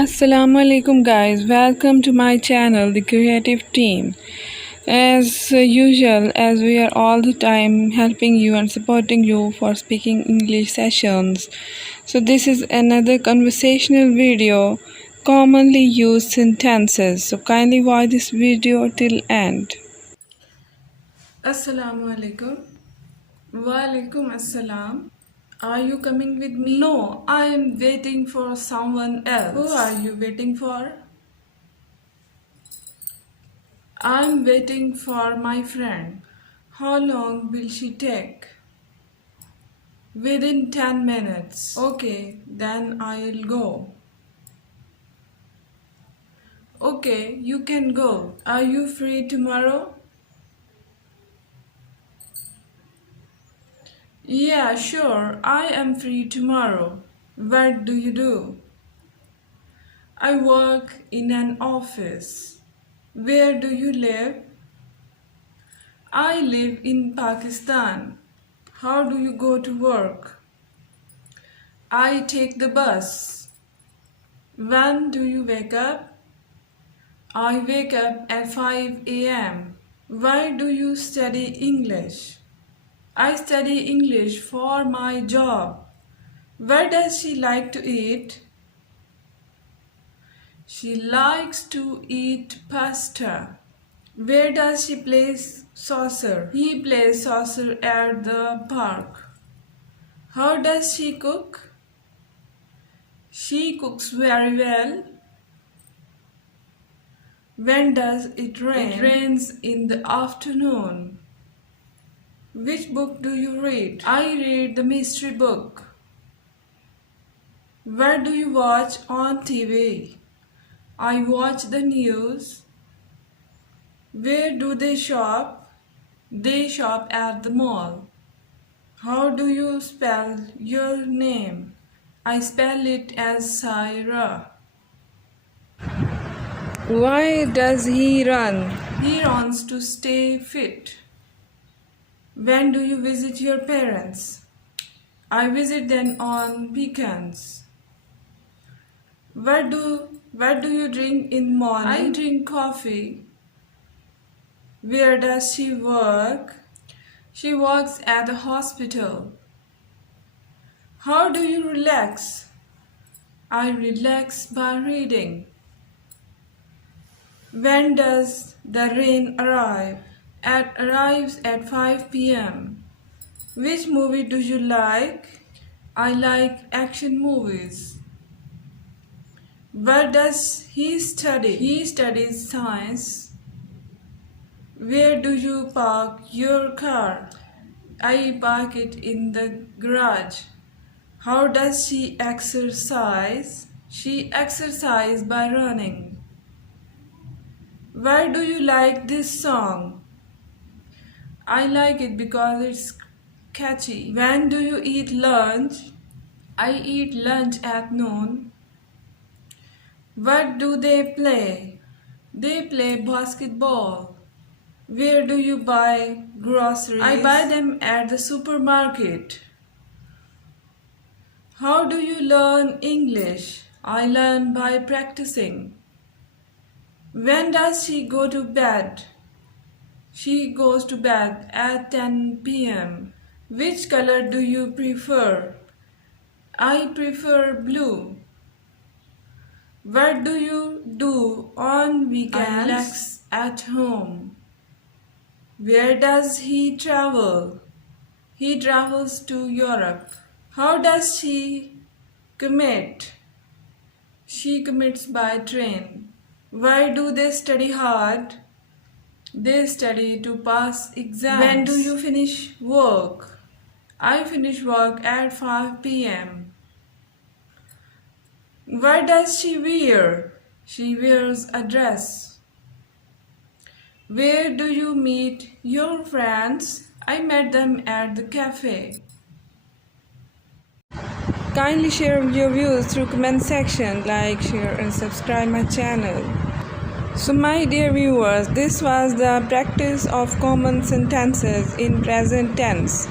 Assalamu alaikum guys, welcome to my channel The Creative Team. As usual, as we are all the time helping you and supporting you for speaking English sessions. So this is another conversational video, commonly used sentences. So kindly watch this video till end. Assalamu alaikum. Wa alaikum assalam. Are you coming with me? No, I am waiting for someone else. Who are you waiting for? I'm waiting for my friend. How long will she take? Within 10 minutes. Okay, then I'll go. Okay, you can go. Are you free tomorrow? Yeah, sure, I am free tomorrow. What do you do? I work in an office. Where do you live? I live in Pakistan. How do you go to work? I take the bus. When do you wake up? I wake up at 5 a.m. Why do you study English? I study English for my job. What does she like to eat? She likes to eat pasta. Where does she play soccer? He plays soccer at the park. How does she cook? She cooks very well. When does it rain? It rains in the afternoon. Which book do you read? I read the mystery book. What do you watch on TV? I watch the news. Where do they shop? They shop at the mall. How do you spell your name? I spell it as Saira. Why does he run? He runs to stay fit. When do you visit your parents? I visit them on weekends. What do you drink in morning? I drink coffee. Where does she work? She works at the hospital. How do you relax? I relax by reading. When does the rain arrive? It arrives at 5 p.m. Which movie do you like? I like action movies. What does he study? He studies science. Where do you park your car? I park it in the garage. How does she exercise? She exercises by running. Why do you like this song? I like it because it's catchy. When do you eat lunch? I eat lunch at noon. What do they play? They play basketball. Where do you buy groceries? I buy them at the supermarket. How do you learn English? I learn by practicing. When does she go to bed? She goes to bed at 10 p.m. Which color do you prefer? I prefer blue. What do you do on weekends? I relax at home. Where does he travel? He travels to Europe. How does she commit? She commits by train. Why do they study hard? They study to pass exams. When do you finish work? I finish work at 5 p.m. What does she wear? She wears a dress. Where do you meet your friends? I met them at the cafe. Kindly share your views through comment section, like, share and subscribe my channel. So my dear viewers, this was the practice of common sentences in present tense.